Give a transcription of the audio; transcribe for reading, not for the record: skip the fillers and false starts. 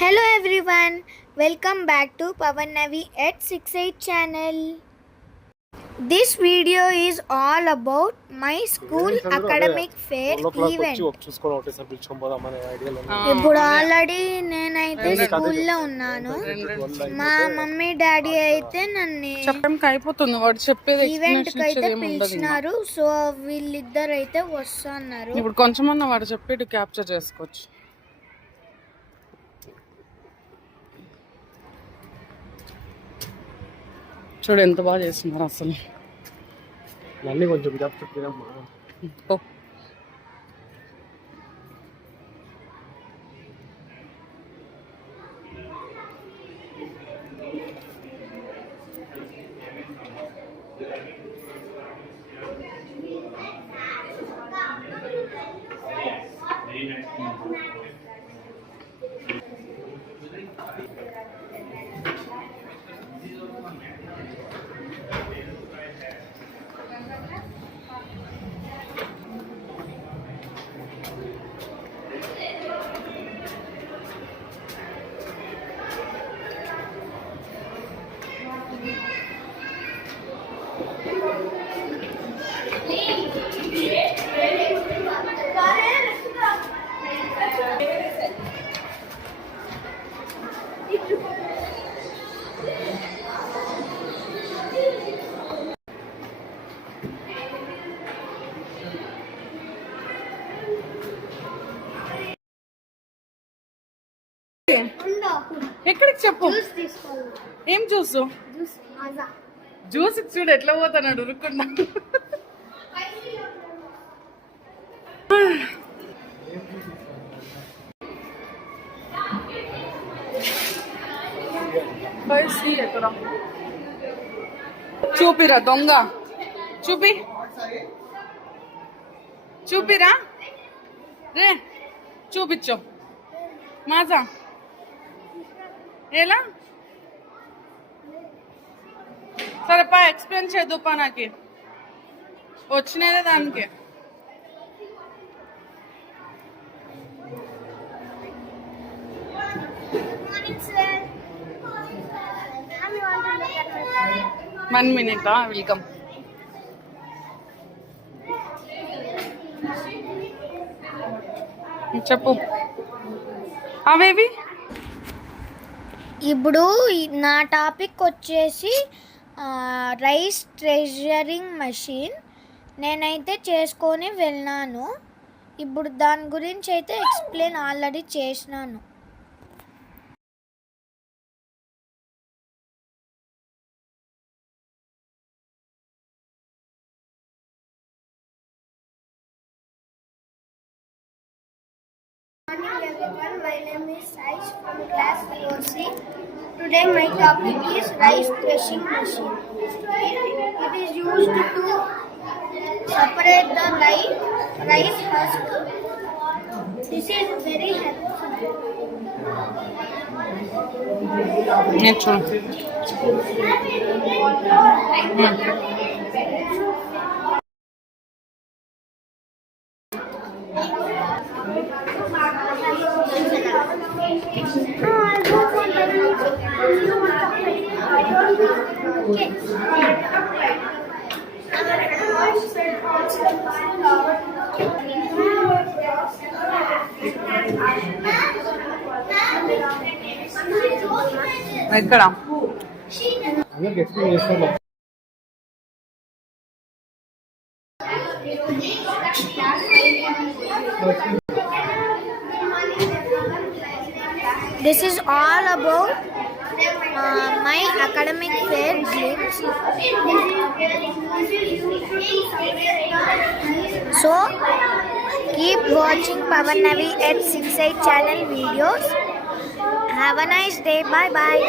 Hello everyone, welcome back to Pavan Navi at 68 channel. This video is all about my school academic fair event. ఇప్పుడు ఆల్రెడీ నేనైతే స్కూల్లో ఉన్నాను. మా mummy daddy అయితే నన్ను ఈవెంట్ కి అయితే పిలిచినారు. సో వీళ్ళిద్దరు అయితే వస్తున్నారు. ఇప్పుడు కొంచెమన్నా వాడు చెప్పేది క్యాప్చర్ చేసుకోవచ్చు. చూడు ఎంత బాగా చేస్తున్నారు అసలు. అన్నీ కొంచెం చెప్తా. ఎక్కడికి చెప్పు. ఏం జ్యూస్? జ్యూస్ చూడు ఎట్లా పోతాడు ఉరుక్కుండా. చూపిరా దొంగ, చూపిరా రే, చూపించు మాజా. ఎలా సరే పా, ఎక్స్ప్లెయిన్ చేద్దుపా, నాకు వచ్చినదే దానికి. One minute, welcome. చెప్పు అవేవి. ఇప్పుడు నా టాపిక్ వచ్చేసి రైస్ ట్రెజరింగ్ మెషిన్. నేనైతే చేసుకొని వెళ్ళాను. ఇప్పుడు దాని గురించి అయితే ఎక్స్ప్లెయిన్ ఆల్రెడీ చేసినాను. Morning everyone, my name is Saish from class 4C. Today my topic is rice threshing machine. It is used to separate the rice husk. This is very helpful. ఎక్కడ This is all about my academic fair glimpse. So keep watching Pavan Navi at 68 channel videos. Have a nice day. Bye bye.